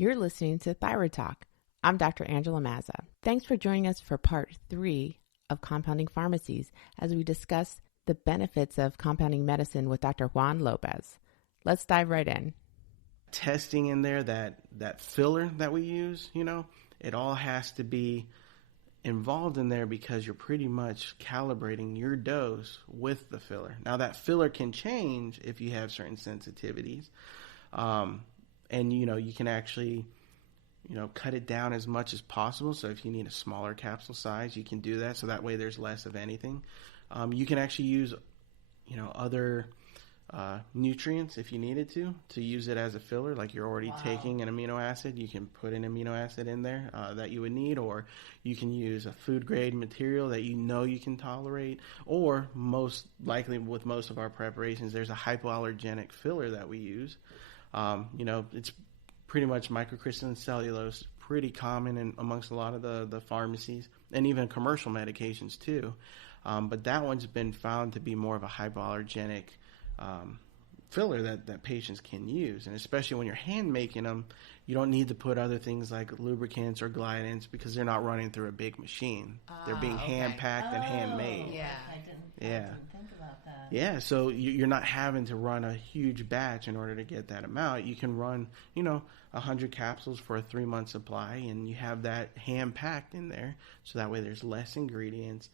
You're listening to Thyroid Talk. I'm Dr. Angela Mazza. Thanks for joining us for part 3 of Compounding Pharmacies as we discuss the benefits of compounding medicine with Dr. Juan Lopez. Let's dive right in. Testing in there, that filler that we use, it all has to be involved in there because you're pretty much calibrating your dose with the filler. Now that filler can change if you have certain sensitivities. And you can actually, cut it down as much as possible. So if you need a smaller capsule size, you can do that. So that way there's less of anything. You can actually use, other nutrients if you needed to use it as a filler. Like you're already taking an amino acid, you can put an amino acid in there that you would need, or you can use a food grade material that you can tolerate, or most likely with most of our preparations, there's a hypoallergenic filler that we use. It's pretty much microcrystalline cellulose, pretty common amongst a lot of the pharmacies and even commercial medications too. But that one's been found to be more of a hypoallergenic filler that patients can use. And especially when you're hand making them, you don't need to put other things like lubricants or glidants because they're not running through a big machine. They're being hand packed and handmade. Yeah. I didn't think about that. Yeah, so you're not having to run a huge batch in order to get that amount. You can run, 100 capsules for a 3-month supply, and you have that hand packed in there. So that way there's less ingredients.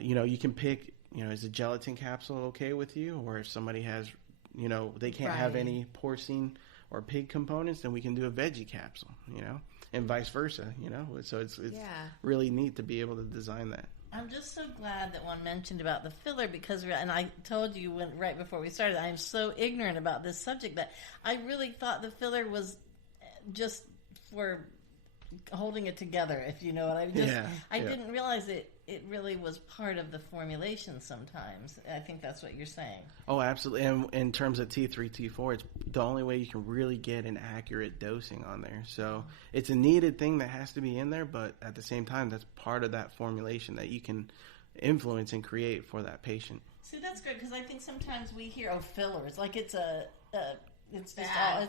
You can pick, is a gelatin capsule okay with you? Or if somebody has, they can't have any porcine or pig components, then we can do a veggie capsule, and vice versa, So it's really neat to be able to design that. I'm just so glad that Juan mentioned about the filler and I told you right before we started, I am so ignorant about this subject that I really thought the filler was just for holding it together, if you know what I mean. I didn't realize it really was part of the formulation sometimes. I think that's what you're saying. Oh, absolutely. And in terms of T3, T4, it's the only way you can really get an accurate dosing on there. So it's a needed thing that has to be in there, but at the same time, that's part of that formulation that you can influence and create for that patient. See, that's good because I think sometimes we hear, fillers, like it's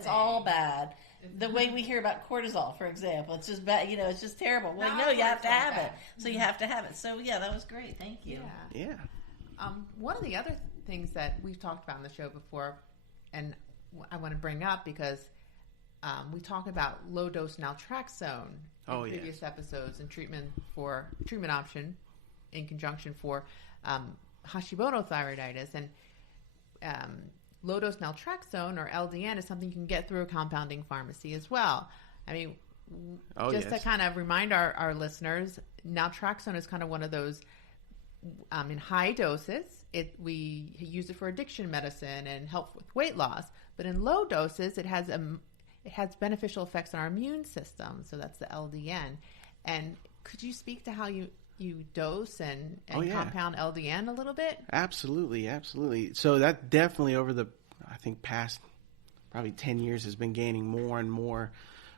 all bad. The way we hear about cortisol, for example, it's just bad. It's just terrible. Well, no, you have to have it. So you have to have it. So yeah, that was great. Thank you. Yeah. One of the other things that we've talked about on the show before, and I want to bring up because we talked about low dose naltrexone in previous episodes and treatment option in conjunction for Hashimoto thyroiditis and. Low-dose naltrexone, or LDN, is something you can get through a compounding pharmacy as well. I mean, to kind of remind our listeners, naltrexone is kind of one of those in high doses. We use it for addiction medicine and help with weight loss. But in low doses, it has beneficial effects on our immune system. So that's the LDN. And could you speak to how you dose and compound LDN a little bit? Absolutely. So that definitely over the, I think, past probably 10 years has been gaining more and more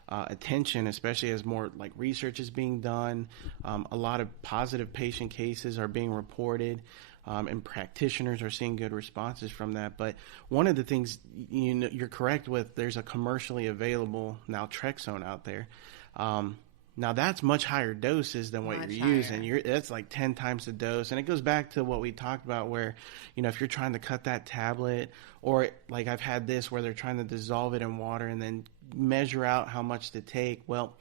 attention, especially as more like research is being done. A lot of positive patient cases are being reported, and practitioners are seeing good responses from that. But one of the things, you're correct with, there's a commercially available naltrexone out there. Now that's much higher doses than what you're using. That's like 10 times the dose. And it goes back to what we talked about where, if you're trying to cut that tablet, or like I've had this where they're trying to dissolve it in water and then measure out how much to take. Well,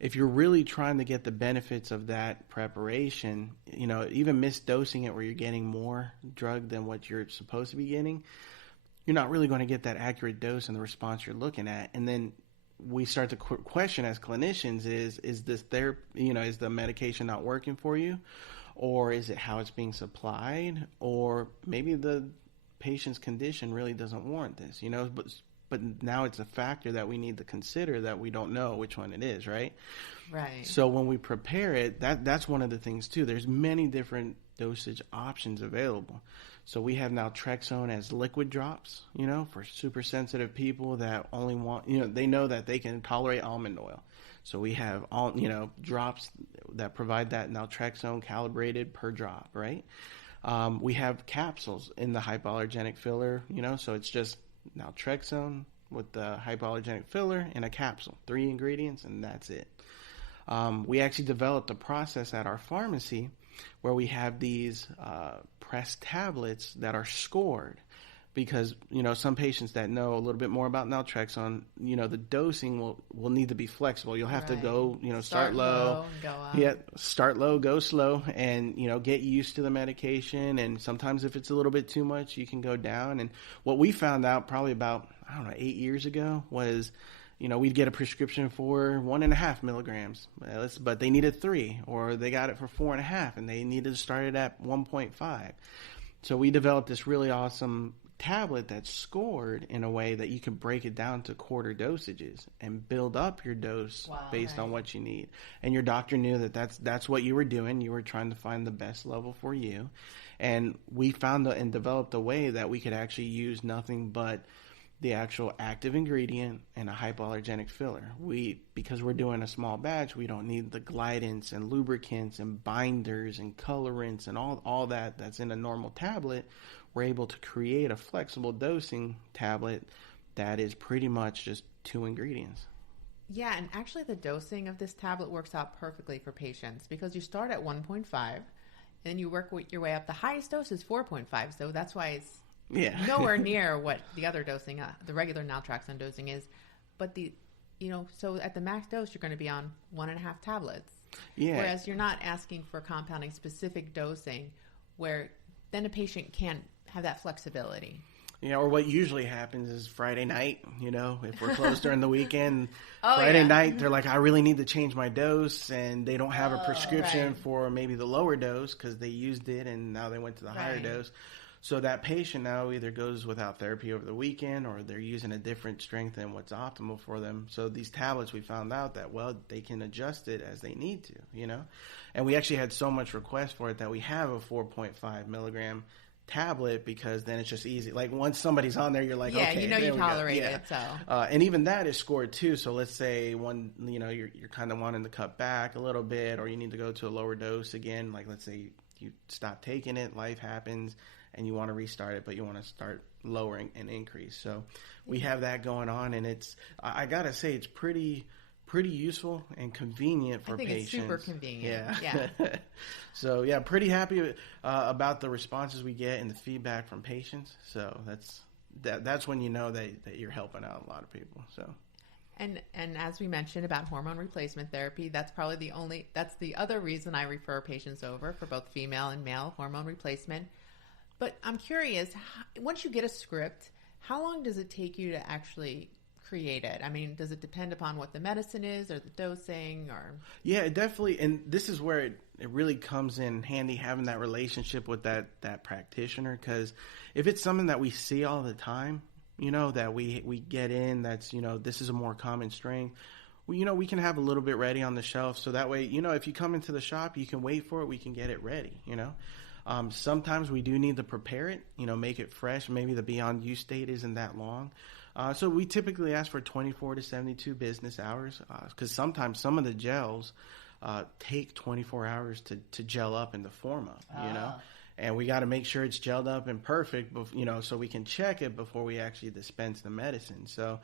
if you're really trying to get the benefits of that preparation, even misdosing it where you're getting more drug than what you're supposed to be getting, you're not really going to get that accurate dose and the response you're looking at. And then we start to question as clinicians is this therapy, is the medication not working for you, or is it how it's being supplied, or maybe the patient's condition really doesn't warrant this, but now it's a factor that we need to consider that we don't know which one it is, right? Right. So when we prepare it, that's one of the things too. There's many different dosage options available. So we have naltrexone as liquid drops, for super sensitive people that only want, they know that they can tolerate almond oil. So we have all, drops that provide that naltrexone calibrated per drop, right? We have capsules in the hypoallergenic filler, so it's just naltrexone with the hypoallergenic filler in a capsule. 3 ingredients, and that's it. We actually developed a process at our pharmacy where we have these pressed tablets that are scored. Because, some patients that know a little bit more about naltrexone, the dosing will need to be flexible. You'll have to go, start low, go up. Yeah, start low, go slow, and, get used to the medication. And sometimes if it's a little bit too much, you can go down. And what we found out probably about, 8 years ago was, we'd get a prescription for 1.5 milligrams, but they needed 3, or they got it for 4.5 and they needed to start it at 1.5. So we developed this really awesome tablet that's scored in a way that you can break it down to quarter dosages and build up your dose based on what you need. And your doctor knew that that's what you were doing. You were trying to find the best level for you. And we found and developed a way that we could actually use nothing but the actual active ingredient and a hypoallergenic filler. Because we're doing a small batch, we don't need the glidants and lubricants and binders and colorants and all that's in a normal tablet. We're able to create a flexible dosing tablet that is pretty much just 2 ingredients. Yeah, and actually the dosing of this tablet works out perfectly for patients because you start at 1.5 and then you work your way up. The highest dose is 4.5, so that's why it's nowhere near what the other dosing, the regular naltrexone dosing is. But so at the max dose, you're going to be on 1.5 tablets. Yeah. Whereas you're not asking for compounding specific dosing where then a patient can't have that flexibility. Yeah, or what usually happens is Friday night, if we're closed during the weekend, Friday night, they're like, I really need to change my dose, and they don't have a prescription for maybe the lower dose because they used it and now they went to the higher dose. So that patient now either goes without therapy over the weekend or they're using a different strength than what's optimal for them. So these tablets, we found out that, they can adjust it as they need to, And we actually had so much request for it that we have a 4.5 milligram tablet because then it's just easy. Like once somebody's on there, you're like, okay, you tolerate it. So, and even that is scored too. So let's say you're kind of wanting to cut back a little bit, or you need to go to a lower dose again. Like let's say you stop taking it, life happens, and you want to restart it, but you want to start lowering and increase. So we have that going on, and I gotta say it's pretty useful and convenient for patients. It's super convenient. Yeah. So pretty happy about the responses we get and the feedback from patients. So that's when you know that you're helping out a lot of people. So. And as we mentioned about hormone replacement therapy, that's probably that's the other reason I refer patients over for both female and male hormone replacement. But I'm curious, once you get a script, how long does it take you to actually create it? I mean, does it depend upon what the medicine is or the dosing or? Yeah, it definitely, and this is where it really comes in handy having that relationship with that practitioner, because if it's something that we see all the time, that we get in, that's, this is a more common strength, we can have a little bit ready on the shelf. So that way, if you come into the shop, you can wait for it, we can get it ready, Sometimes we do need to prepare it, make it fresh. Maybe the beyond use date isn't that long. So we typically ask for 24 to 72 business hours because sometimes some of the gels take 24 hours to gel up and to form up, And we got to make sure it's gelled up and perfect, so we can check it before we actually dispense the medicine. So,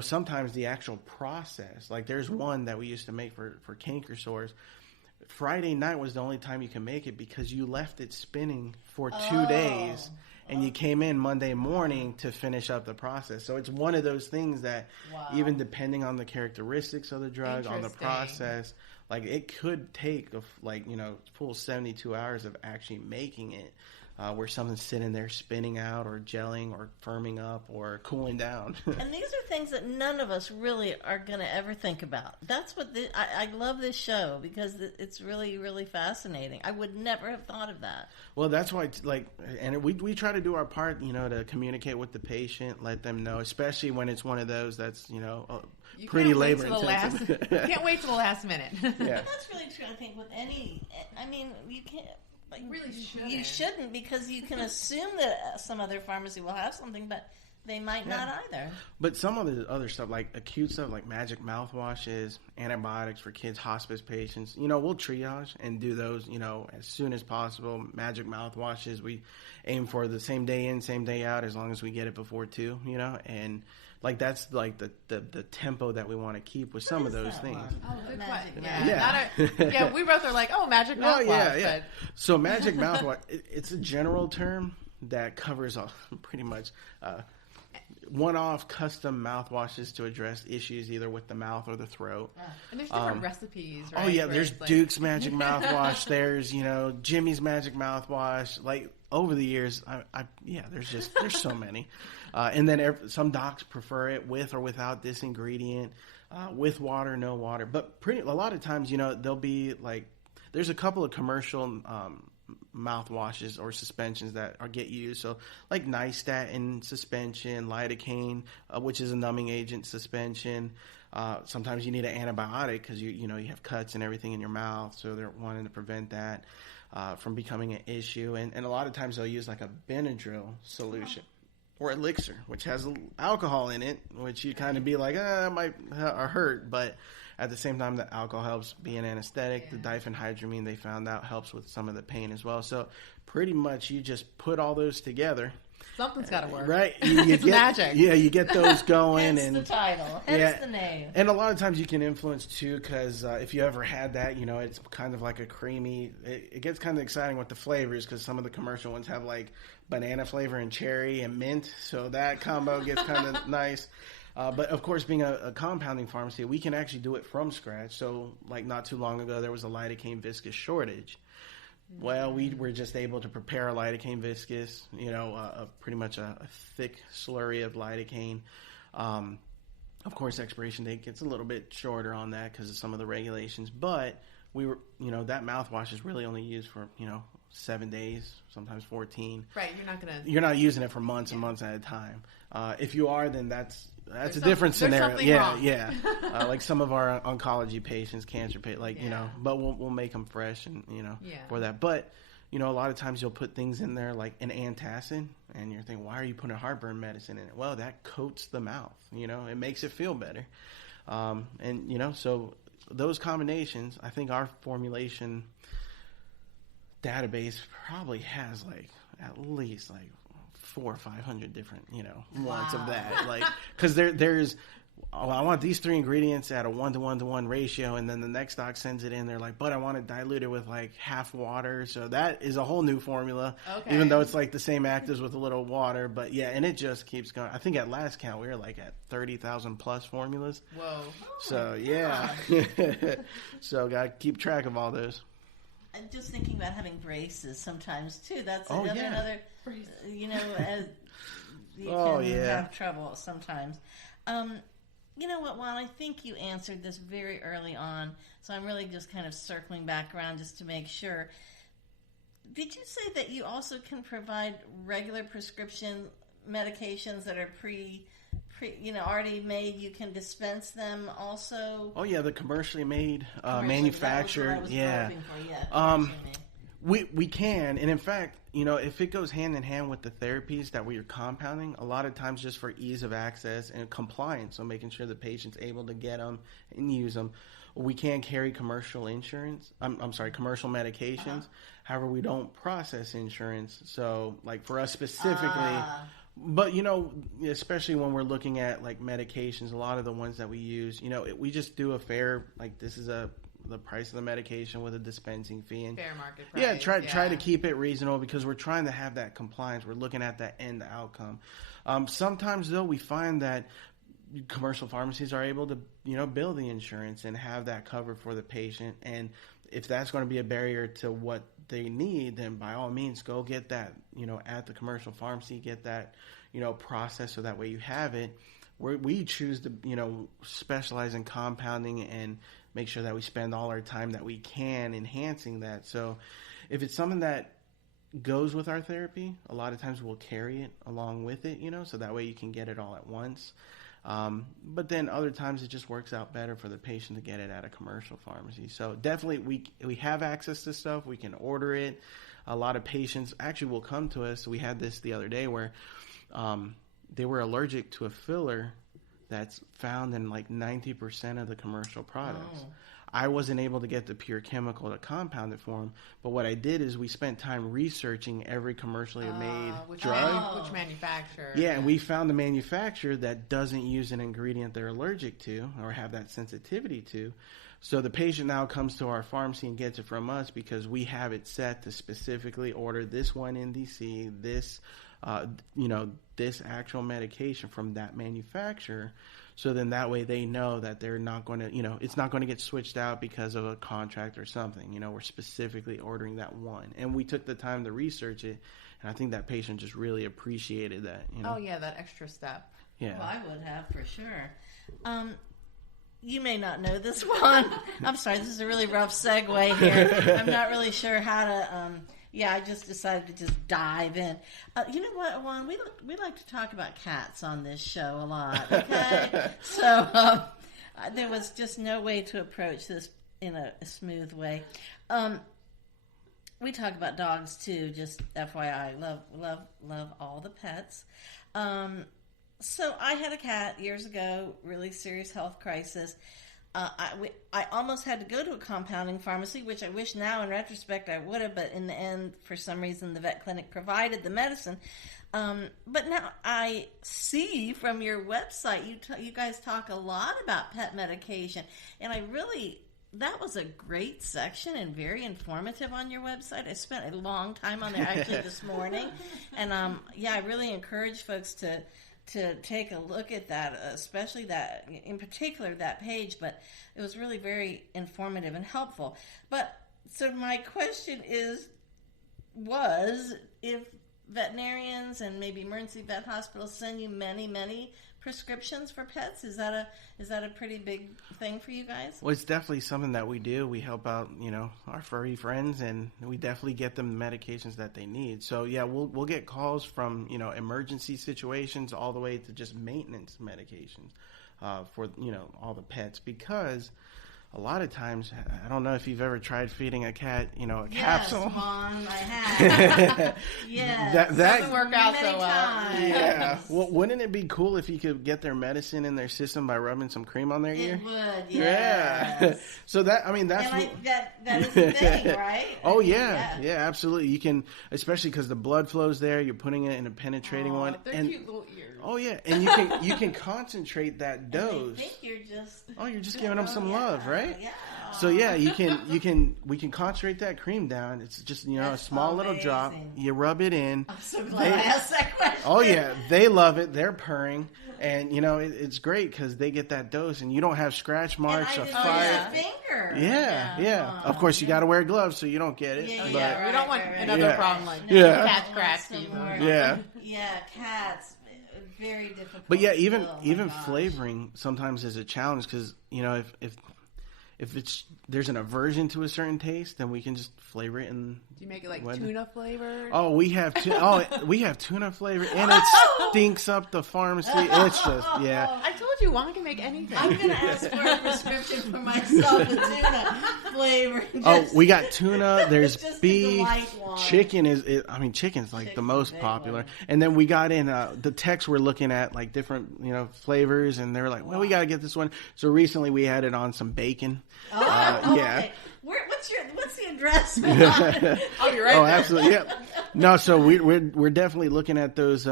sometimes the actual process, like there's one that we used to make for canker sores. Friday night was the only time you can make it because you left it spinning for 2 days and you came in Monday morning to finish up the process. So it's one of those things that even depending on the characteristics of the drug, on the process, like it could take full 72 hours of actually making it. Where something's sitting there spinning out or gelling or firming up or cooling down. And these are things that none of us really are going to ever think about. That's what I love this show because it's really, really fascinating. I would never have thought of that. Well, that's why, and we try to do our part, to communicate with the patient, let them know, especially when it's one of those that's, pretty labor intensive. You can't wait till the last minute. Yeah. But that's really true, I think, with you can't. Really shouldn't. You shouldn't, because you can assume that some other pharmacy will have something, but they might not either. But some of the other stuff, like acute stuff, like magic mouthwashes, antibiotics for kids, hospice patients, we'll triage and do those, as soon as possible. Magic mouthwashes, we aim for the same day in, same day out, as long as we get it before 2, and like that's like the tempo that we want to keep with some of those things. Oh, good question. Yeah. We both are like, magic mouthwash. Yeah. So magic mouthwash, it's a general term that covers pretty much one-off custom mouthwashes to address issues either with the mouth or the throat. And there's different recipes, right? Oh yeah, there's Duke's magic mouthwash. There's Jimmy's magic mouthwash. Like over the years, there's so many. And then some docs prefer it with or without this ingredient, with water, no water. But a lot of times, there'll be like there's a couple of commercial mouthwashes or suspensions that get used. So like nystatin suspension, lidocaine, which is a numbing agent suspension. Sometimes you need an antibiotic because you have cuts and everything in your mouth, so they're wanting to prevent that from becoming an issue. And a lot of times they'll use like a Benadryl solution or elixir, which has alcohol in it, which you kind of be like, it might hurt, but at the same time, the alcohol helps be an anesthetic. The diphenhydramine, they found out, helps with some of the pain as well. So pretty much you just put all those together. Something's got to work. Right? It's magic. Yeah, you get those going. Hence the title. Hence the name. And a lot of times you can influence, too, because if you ever had that, it's kind of like a creamy. It gets kind of exciting with the flavors because some of the commercial ones have like banana flavor and cherry and mint. So that combo gets kind of nice. But, of course, being a compounding pharmacy, we can actually do it from scratch. So, like, not too long ago, there was a lidocaine viscous shortage. Well, we were just able to prepare a lidocaine viscous, pretty much a thick slurry of lidocaine. Of course, expiration date gets a little bit shorter on that because of some of the regulations. But we were, that mouthwash is really only used for, 7 days, sometimes 14. Right, you're not using it for months and months at a time. If you are, then that's a different scenario. Yeah. Like some of our oncology patients, cancer patients, but we'll make them fresh and for that. But a lot of times you'll put things in there like an antacid, and you're thinking, why are you putting heartburn medicine in it? Well, that coats the mouth. It makes it feel better. So those combinations, I think our formulation database probably has like at least like 400 or 500 different ones of that, like because there's I want these 3 ingredients at a 1-to-1-to-1 ratio, and then the next doc sends it in, they're like, but I want it diluted with like half water, so that is a whole new formula. Even though it's like the same actives with a little water. But and it just keeps going. I think at last count we were like at 30,000 plus formulas. Whoa. So so gotta keep track of all those. I'm just thinking about having braces sometimes too. That's another, as you can have trouble sometimes. You know what, Juan? I think you answered this very early on, so I'm really just kind of circling back around just to make sure. Did you say that you also can provide regular prescription medications that are already made? You can dispense them also. Oh yeah, the commercially made, manufactured. We can, and in fact, if it goes hand in hand with the therapies that we are compounding, a lot of times just for ease of access and compliance, so making sure the patient's able to get them and use them, we can carry commercial insurance. Commercial medications. However, we don't process insurance. So, like for us specifically. But, especially when we're looking at, like, medications, a lot of the ones that we use, we just do a fair, like, this is the price of the medication with a dispensing fee. And fair market price. Try to keep it reasonable because we're trying to have that compliance. We're looking at that end outcome. Sometimes, though, we find that commercial pharmacies are able to, bill the insurance and have that covered for the patient. And if that's going to be a barrier to what they need, then by all means go get that, at the commercial pharmacy, get that, process so that way you have it. We choose to, specialize in compounding and make sure that we spend all our time that we can enhancing that. So if it's something that goes with our therapy, a lot of times we'll carry it along with it, so that way you can get it all at once. But then other times it just works out better for the patient to get it at a commercial pharmacy. So definitely we have access to stuff. We can order it. A lot of patients actually will come to us. We had this the other day where they were allergic to a filler that's found in like 90% of the commercial products. Oh. I wasn't able to get the pure chemical to compounded form, but what I did is we spent time researching every commercially made drug. Which manufacturer. Yeah, and we found the manufacturer that doesn't use an ingredient they're allergic to or have that sensitivity to. So the patient now comes to our pharmacy and gets it from us because we have it set to specifically order this one NDC, this, this actual medication from that manufacturer. So then that way they know that they're not going to, it's not going to get switched out because of a contract or something. We're specifically ordering that one. And we took the time to research it. And I think that patient just really appreciated that. Oh, yeah, that extra step. Yeah. Well, I would have for sure. You may not know this one. I'm sorry, this is a really rough segue here. I'm not really sure how to... I just decided to just dive in. You know what, Juan? We like to talk about cats on this show a lot, okay? So there was just no way to approach this in a smooth way. We talk about dogs, too, just FYI. Love all the pets. So I had a cat years ago, really serious health crisis. I almost had to go to a compounding pharmacy, which I wish now in retrospect I would have, but in the end, for some reason, the vet clinic provided the medicine. But now I see from your website, you guys talk a lot about pet medication, and that was a great section and very informative on your website. I spent a long time on there actually this morning, and I really encourage folks to take a look at that, especially that, in particular, that page, but it was really very informative and helpful. But, so my question was if veterinarians and maybe emergency vet hospitals send you many, many prescriptions for pets, is that a pretty big thing for you guys? Well, it's definitely something that we do. We help out, our furry friends, and we definitely get them the medications that they need. So yeah, we'll get calls from, emergency situations all the way to just maintenance medications for, all the pets, because a lot of times, I don't know if you've ever tried feeding a cat, a capsule. Yes, Juan, I have. Yes. That doesn't work out so well. Yeah. Well, wouldn't it be cool if you could get their medicine in their system by rubbing some cream on their ear? It would, yes. Yeah. So that is the thing, right? Yeah, absolutely. You can, especially because the blood flows there, you're putting it in a penetrating one. They're cute little ears. Oh yeah, and you can concentrate that dose. I think you're just giving them some love, right? Yeah. So yeah, we can concentrate that cream down. It's just a small little drop. You rub it in. I'm so glad I asked that question. Oh yeah, they love it. They're purring, and it's great because they get that dose, and you don't have scratch marks or fire. Finger. Yeah. Of course, you got to wear gloves so you don't get it. We don't want another problem like cat scratch. Yeah, cats. Very difficult. But yeah, even flavoring sometimes is a challenge because if it's there's an aversion to a certain taste, then we can just flavor it. And do you make it like tuna flavored? Oh, we have tuna flavored, and it stinks up the pharmacy. It's just I told you Juan can make anything. I'm gonna ask for a prescription for myself with tuna flavor. We got tuna. There's beef. Chicken chicken's like the most popular. One. And then we got in the text we're looking at like different flavors, and they're like, well, we got to get this one. So recently we added on some bacon. Yeah. Okay. What's the address? I'll be right there. Absolutely. Yeah. No, so we're definitely looking at those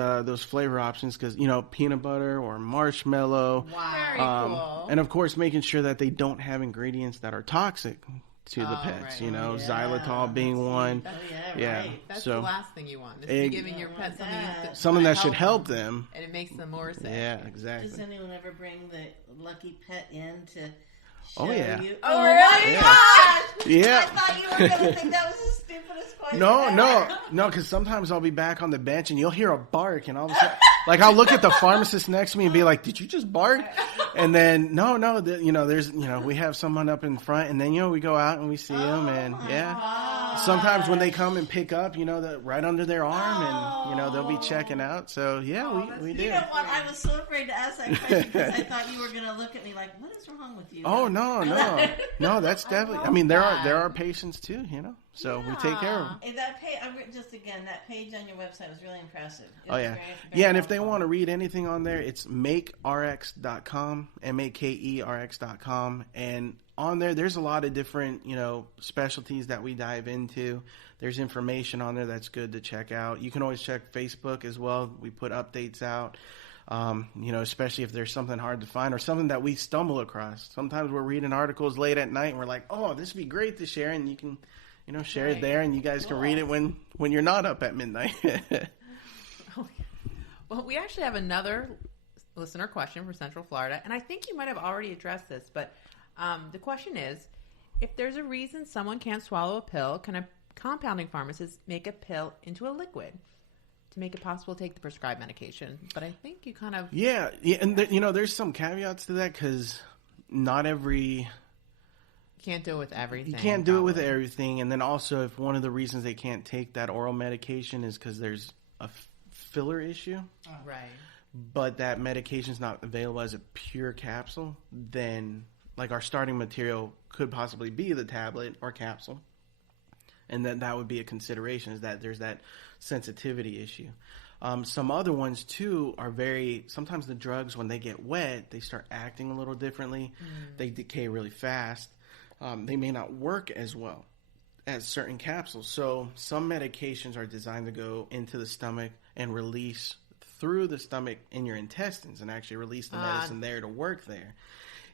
flavor options because peanut butter or marshmallow. Wow. Very cool. And of course, making sure that they don't have ingredients that are toxic to the pets. Right. Xylitol being one. Right. That's the last thing you want. Is to be giving your pet something that should help them, and it makes them more sick. Yeah, exactly. Does anyone ever bring the lucky pet in to? Oh yeah. You? Oh really? Yeah. Gosh! Yeah. I thought you were going to think that was the stupidest question. No, because sometimes I'll be back on the bench and you'll hear a bark, and all of a sudden, like I'll look at the pharmacist next to me and be like, "Did you just bark?" And then there's we have someone up in front, and then we go out and we see them, and sometimes when they come and pick up, right under their arm, and they'll be checking out. So we do. You know what? I was so afraid to ask that question because I thought you were going to look at me like, "What is wrong with you?" Oh no, that's definitely. I mean, there are patients too, So we take care of them. And that page, that page on your website was really impressive. Very and if they want to read anything on there, it's makerx.com, makerx.com, and on there's a lot of different, specialties that we dive into. There's information on there that's good to check out. You can always check Facebook as well. We put updates out, especially if there's something hard to find or something that we stumble across. Sometimes we're reading articles late at night and we're like, oh, this would be great to share, and you can share it there, and you guys can read it when you're not up at midnight. Well, we actually have another listener question for Central Florida, and I think you might have already addressed this, but the question is, if there's a reason someone can't swallow a pill, can a compounding pharmacist make a pill into a liquid to make it possible to take the prescribed medication? But I think you kind of... Yeah, and there's some caveats to that, because not every... Can't do it with everything. You can't do it with everything. And then also, if one of the reasons they can't take that oral medication is because there's a filler issue, right? But that medication is not available as a pure capsule, then like our starting material could possibly be the tablet or capsule, and then that would be a consideration, is that there's that sensitivity issue. Some other ones too are sometimes the drugs, when they get wet, they start acting a little differently. They decay really fast. They may not work as well as certain capsules. So some medications are designed to go into the stomach and release through the stomach in your intestines and actually release the medicine there to work there.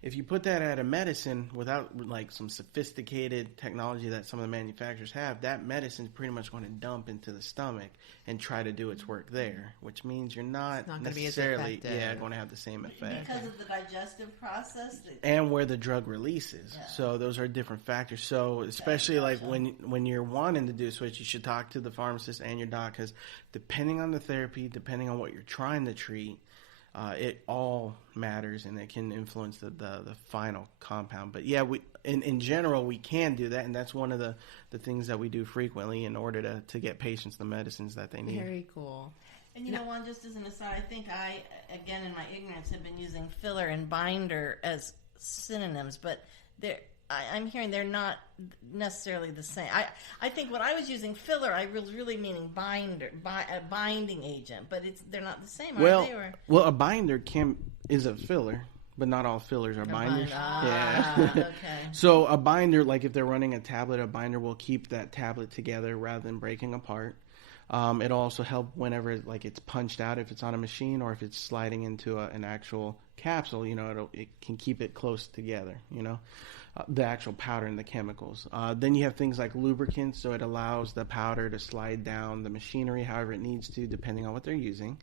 If you put that at a medicine without like some sophisticated technology that some of the manufacturers have, that medicine is pretty much going to dump into the stomach and try to do its work there, which means you're not necessarily going to have the same effect. Because of the digestive process? And where the drug releases. Yeah. So those are different factors. So especially like when you're wanting to do a switch, you should talk to the pharmacist and your doc, because depending on the therapy, depending on what you're trying to treat, it all matters, and it can influence the final compound. But yeah, in general, we can do that, and that's one of the things that we do frequently in order to get patients the medicines that they need. Very cool. And Juan, just as an aside, I think again in my ignorance, have been using filler and binder as synonyms, but I'm hearing they're not necessarily the same. I think when I was using filler, I was really meaning a binding agent, but they're not the same, are they? Well, a binder is a filler, but not all fillers are binders. Okay. So a binder, like if they're running a tablet, a binder will keep that tablet together rather than breaking apart. It'll also help whenever it's punched out, if it's on a machine, or if it's sliding into an actual capsule. It can keep it close together. The actual powder and the chemicals. Then you have things like lubricants, so it allows the powder to slide down the machinery however it needs to, depending on what they're using.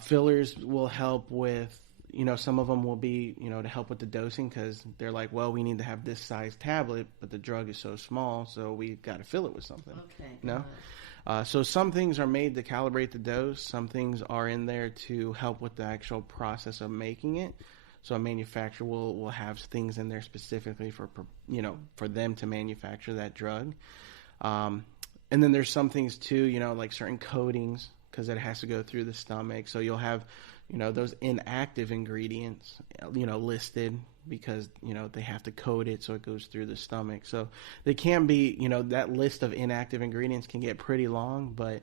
Fillers will help with, some of them will be, to help with the dosing, because they're like, well, we need to have this size tablet, but the drug is so small, so we've got to fill it with something. Okay. So some things are made to calibrate the dose. Some things are in there to help with the actual process of making it. So a manufacturer will have things in there specifically for them to manufacture that drug. And then there's some things too, like certain coatings, because it has to go through the stomach. So you'll have, those inactive ingredients, listed, because, they have to coat it so it goes through the stomach. So they can be, that list of inactive ingredients can get pretty long, but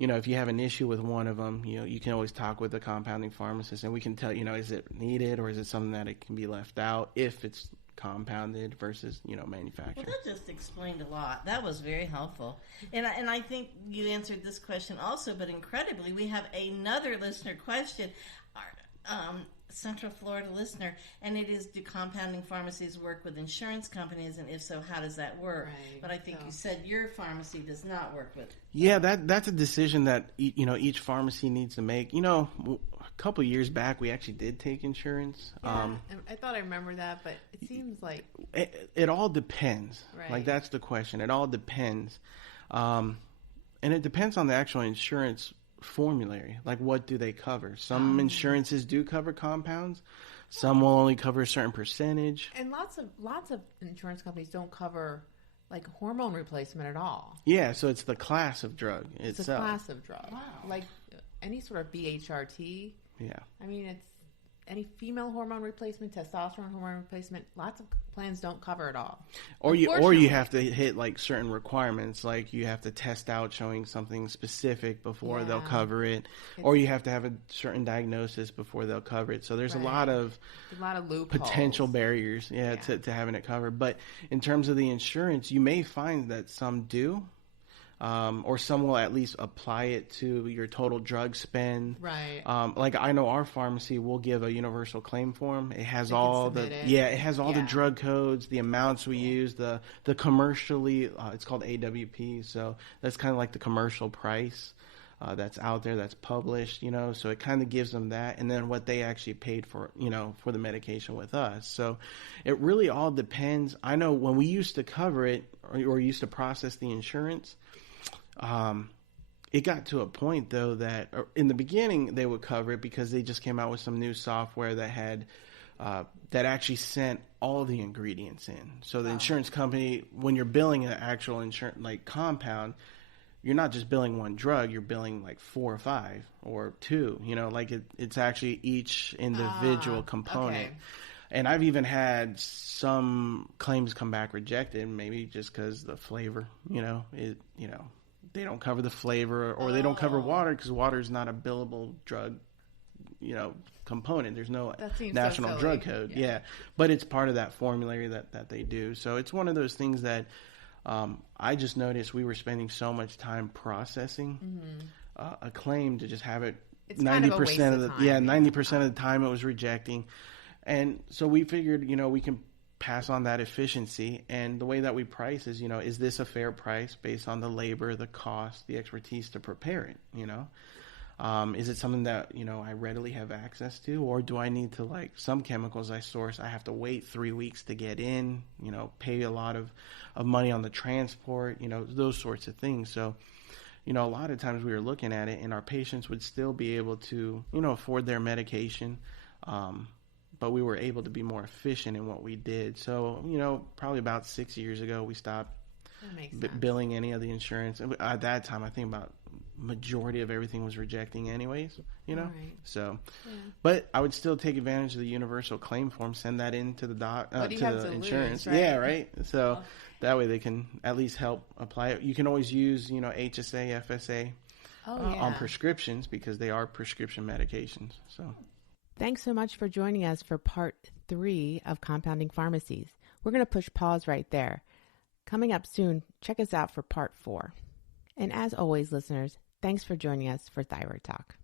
if you have an issue with one of them, you can always talk with the compounding pharmacist, and we can tell, is it needed, or is it something that it can be left out if it's compounded versus, manufactured. Well, that just explained a lot. That was very helpful. And I think you answered this question also, but incredibly, we have another listener question. Our Central Florida listener, and it is, do compounding pharmacies work with insurance companies, and if so, how does that work? Right. But I think you said your pharmacy does not work with. Yeah, that's a decision that each pharmacy needs to make. A couple years back, we actually did take insurance. Yeah, I thought I remember that, but it seems like it all depends. Right. Like, that's the question. It all depends, and it depends on the actual insurance formulary. Like, what do they cover? Some insurances do cover compounds. Some will only cover a certain percentage. And lots of insurance companies don't cover like hormone replacement at all. Yeah, so it's the class of drug itself. It's a class of drug. Wow. Like any sort of BHRT. Yeah. I mean, any female hormone replacement, testosterone hormone replacement, lots of plans don't cover it all. Or you have to hit like certain requirements, like you have to test out showing something specific before they'll cover it, or you have to have a certain diagnosis before they'll cover it. So there's a lot of loopholes. Potential barriers, to having it covered. But in terms of the insurance, you may find that some do. Or some will at least apply it to your total drug spend. Right. Like I know our pharmacy will give a universal claim form. It has all the drug codes, the amounts we use, the commercially, it's called AWP. So that's kind of like the commercial price that's out there, that's published, so it kind of gives them that. And then what they actually paid for, for the medication with us. So it really all depends. I know when we used to cover it or used to process the insurance, it got to a point though that in the beginning they would cover it because they just came out with some new software that had that actually sent all the ingredients in. So the insurance company, when you're billing an actual insurance like compound, you're not just billing one drug, you're billing like 4 or 5 or 2. Like it's actually each individual component. Okay. And I've even had some claims come back rejected, maybe just because the flavor, they don't cover the flavor, or they don't cover water because water is not a billable drug, component. There's no national drug code. Yeah. But it's part of that formulary that they do. So it's one of those things that I just noticed we were spending so much time processing a claim to just have it 90% of the time. 90% of the time it was rejecting. And so we figured, we can pass on that efficiency. And the way that we price is, is this a fair price based on the labor, the cost, the expertise to prepare it, Is it something that, I readily have access to, or do I need to, like some chemicals I source, I have to wait 3 weeks to get in, pay a lot of money on the transport, those sorts of things. So, a lot of times we were looking at it and our patients would still be able to, afford their medication. But we were able to be more efficient in what we did. So, probably about 6 years ago, we stopped billing any of the insurance. At that time, I think about majority of everything was rejecting anyways, Right. So, but I would still take advantage of the universal claim form, send that in to the to the insurance. Lose, right? Yeah, right. So that way they can at least help apply it. You can always use, HSA, FSA on prescriptions because they are prescription medications. So. Thanks so much for joining us for part 3 of Compounding Pharmacies. We're going to push pause right there. Coming up soon, check us out for part 4. And as always, listeners, thanks for joining us for Thyroid Talk.